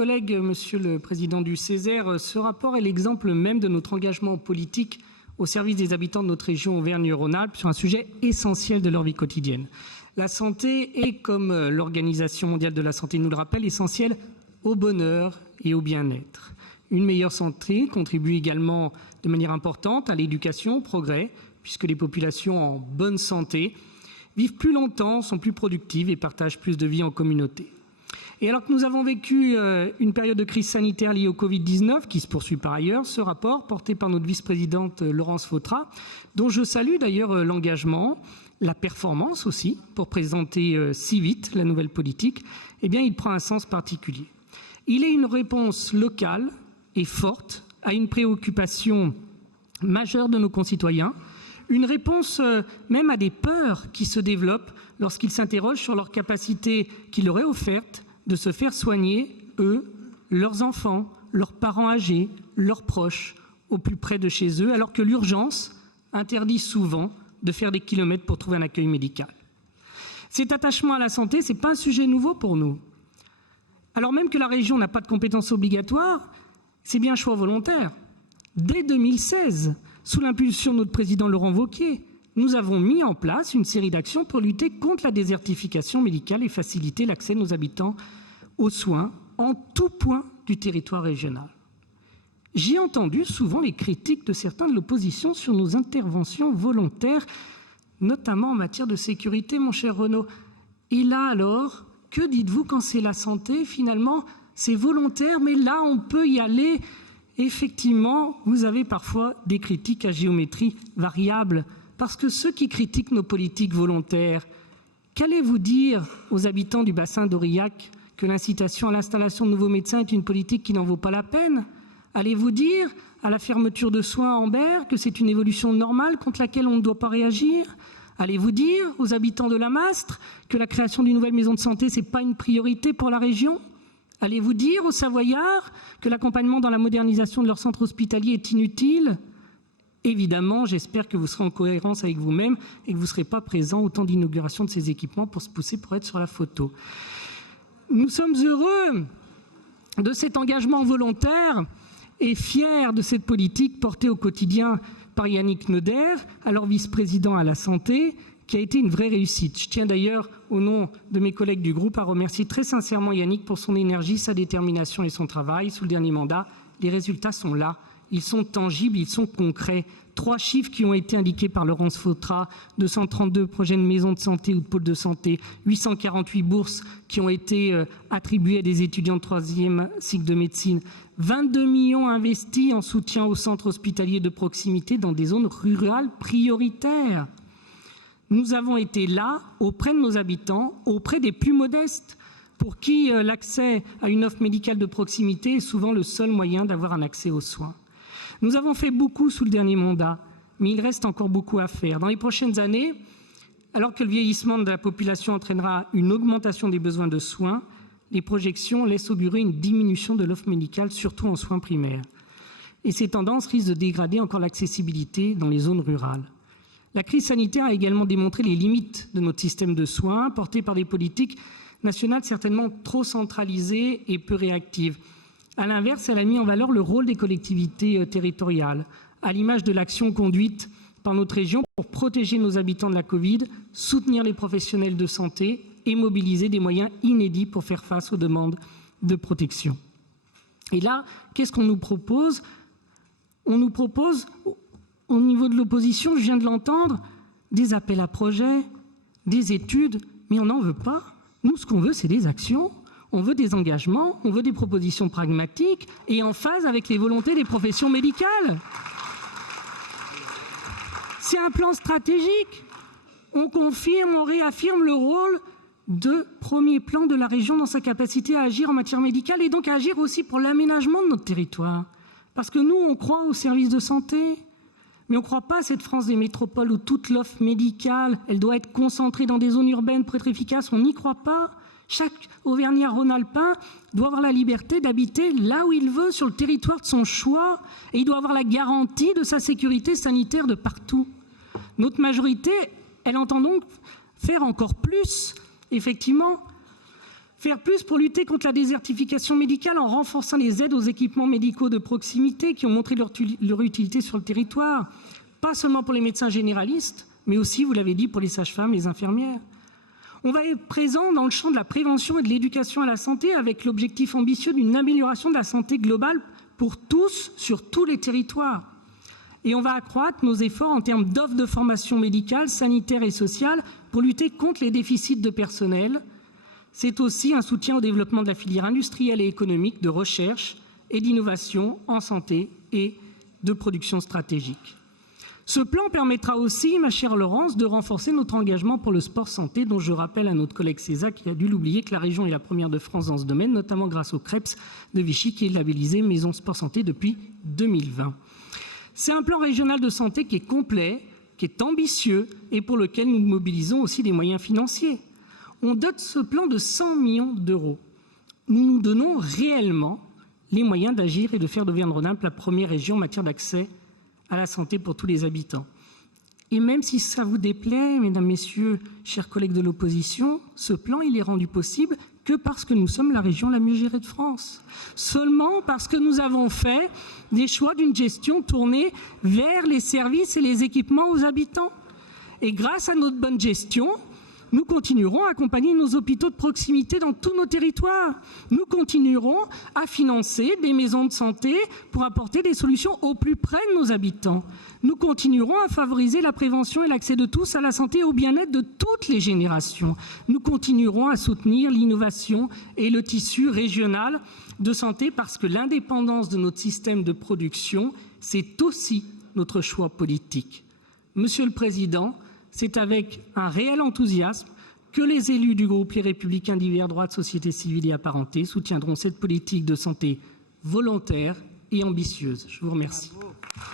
collègues, Monsieur le Président du Césaire, ce rapport est l'exemple même de notre engagement politique au service des habitants de notre région Auvergne-Rhône-Alpes sur un sujet essentiel de leur vie quotidienne. La santé est, comme l'Organisation mondiale de la santé nous le rappelle, essentielle au bonheur et au bien-être. Une meilleure santé contribue également de manière importante à l'éducation, au progrès, puisque les populations en bonne santé vivent plus longtemps, sont plus productives et partagent plus de vie en communauté. Et alors que nous avons vécu une période de crise sanitaire liée au Covid-19, qui se poursuit par ailleurs, ce rapport, porté par notre vice-présidente Laurence Vautrat, dont je salue d'ailleurs l'engagement, la performance aussi, pour présenter si vite la nouvelle politique, eh bien, il prend un sens particulier. Il est une réponse locale et forte à une préoccupation majeure de nos concitoyens, une réponse même à des peurs qui se développent lorsqu'ils s'interrogent sur leur capacité qui leur est offerte de se faire soigner, eux, leurs enfants, leurs parents âgés, leurs proches, au plus près de chez eux, alors que l'urgence interdit souvent de faire des kilomètres pour trouver un accueil médical. Cet attachement à la santé, ce n'est pas un sujet nouveau pour nous. Alors même que la région n'a pas de compétences obligatoires, c'est bien un choix volontaire. Dès 2016, sous l'impulsion de notre président Laurent Wauquiez, nous avons mis en place une série d'actions pour lutter contre la désertification médicale et faciliter l'accès de nos habitants aux soins en tout point du territoire régional. J'ai entendu souvent les critiques de certains de l'opposition sur nos interventions volontaires, notamment en matière de sécurité, mon cher Renaud. Et là alors, que dites-vous quand c'est la santé? Finalement, c'est volontaire, mais là on peut y aller. Effectivement, vous avez parfois des critiques à géométrie variable, parce que ceux qui critiquent nos politiques volontaires, qu'allez-vous dire aux habitants du bassin d'Aurillac que l'incitation à l'installation de nouveaux médecins est une politique qui n'en vaut pas la peine? Allez-vous dire à la fermeture de soins à Ambert que c'est une évolution normale contre laquelle on ne doit pas réagir? Allez-vous dire aux habitants de la Mastre que la création d'une nouvelle maison de santé, ce n'est pas une priorité pour la région? Allez-vous dire aux Savoyards que l'accompagnement dans la modernisation de leur centre hospitalier est inutile? Évidemment, j'espère que vous serez en cohérence avec vous-même et que vous ne serez pas présent au temps d'inauguration de ces équipements pour se pousser pour être sur la photo. Nous sommes heureux de cet engagement volontaire et fiers de cette politique portée au quotidien par Yannick Neuder, alors vice-président à la santé, qui a été une vraie réussite. Je tiens d'ailleurs, au nom de mes collègues du groupe, à remercier très sincèrement Yannick pour son énergie, sa détermination et son travail. Sous le dernier mandat, les résultats sont là. Ils sont tangibles, ils sont concrets. 3 chiffres qui ont été indiqués par Laurence Vautrat, 232 projets de maisons de santé ou de pôles de santé, 848 bourses qui ont été attribuées à des étudiants de 3e cycle de médecine, 22 millions investis en soutien aux centres hospitaliers de proximité dans des zones rurales prioritaires. Nous avons été là, auprès de nos habitants, auprès des plus modestes, pour qui l'accès à une offre médicale de proximité est souvent le seul moyen d'avoir un accès aux soins. Nous avons fait beaucoup sous le dernier mandat, mais il reste encore beaucoup à faire. Dans les prochaines années, alors que le vieillissement de la population entraînera une augmentation des besoins de soins, les projections laissent augurer une diminution de l'offre médicale, surtout en soins primaires. Et ces tendances risquent de dégrader encore l'accessibilité dans les zones rurales. La crise sanitaire a également démontré les limites de notre système de soins, porté par des politiques nationales certainement trop centralisées et peu réactives. À l'inverse, elle a mis en valeur le rôle des collectivités territoriales, à l'image de l'action conduite par notre région pour protéger nos habitants de la Covid, soutenir les professionnels de santé et mobiliser des moyens inédits pour faire face aux demandes de protection. Et là, qu'est-ce qu'on nous propose? On nous propose, au niveau de l'opposition, je viens de l'entendre, des appels à projets, des études, mais on n'en veut pas. Nous, ce qu'on veut, c'est des actions. On veut des engagements, on veut des propositions pragmatiques et en phase avec les volontés des professions médicales. C'est un plan stratégique. On confirme, on réaffirme le rôle de premier plan de la région dans sa capacité à agir en matière médicale et donc à agir aussi pour l'aménagement de notre territoire. Parce que nous, on croit aux services de santé, mais on ne croit pas à cette France des métropoles où toute l'offre médicale, elle doit être concentrée dans des zones urbaines pour être efficace. On n'y croit pas. Chaque Auvergnat-Rhône-Alpin doit avoir la liberté d'habiter là où il veut, sur le territoire de son choix, et il doit avoir la garantie de sa sécurité sanitaire de partout. Notre majorité, elle entend donc faire encore plus, effectivement, Faire plus pour lutter contre la désertification médicale en renforçant les aides aux équipements médicaux de proximité qui ont montré leur utilité sur le territoire, pas seulement pour les médecins généralistes, mais aussi, vous l'avez dit, pour les sages-femmes, les infirmières. On va être présent dans le champ de la prévention et de l'éducation à la santé avec l'objectif ambitieux d'une amélioration de la santé globale pour tous, sur tous les territoires. Et on va accroître nos efforts en termes d'offres de formation médicale, sanitaire et sociale pour lutter contre les déficits de personnel. C'est aussi un soutien au développement de la filière industrielle et économique de recherche et d'innovation en santé et de production stratégique. Ce plan permettra aussi, ma chère Laurence, de renforcer notre engagement pour le sport santé, dont je rappelle à notre collègue César qui a dû l'oublier que la région est la première de France dans ce domaine, notamment grâce au CREPS de Vichy qui est labellisé Maison Sport Santé depuis 2020. C'est un plan régional de santé qui est complet, qui est ambitieux et pour lequel nous mobilisons aussi des moyens financiers. On dote ce plan de 100 millions d'euros. Nous nous donnons réellement les moyens d'agir et de faire d'Auvergne-Rhône-Alpes la première région en matière d'accès à la santé pour tous les habitants. Et même si ça vous déplaît, mesdames, messieurs, chers collègues de l'opposition, ce plan, il est rendu possible que parce que nous sommes la région la mieux gérée de France. Seulement parce que nous avons fait des choix d'une gestion tournée vers les services et les équipements aux habitants. Et grâce à notre bonne gestion, nous continuerons à accompagner nos hôpitaux de proximité dans tous nos territoires. Nous continuerons à financer des maisons de santé pour apporter des solutions au plus près de nos habitants. Nous continuerons à favoriser la prévention et l'accès de tous à la santé et au bien-être de toutes les générations. Nous continuerons à soutenir l'innovation et le tissu régional de santé parce que l'indépendance de notre système de production, c'est aussi notre choix politique. Monsieur le Président, c'est avec un réel enthousiasme que les élus du groupe Les Républicains divers droits de société civile et apparentés soutiendront cette politique de santé volontaire et ambitieuse. Je vous remercie. Bravo.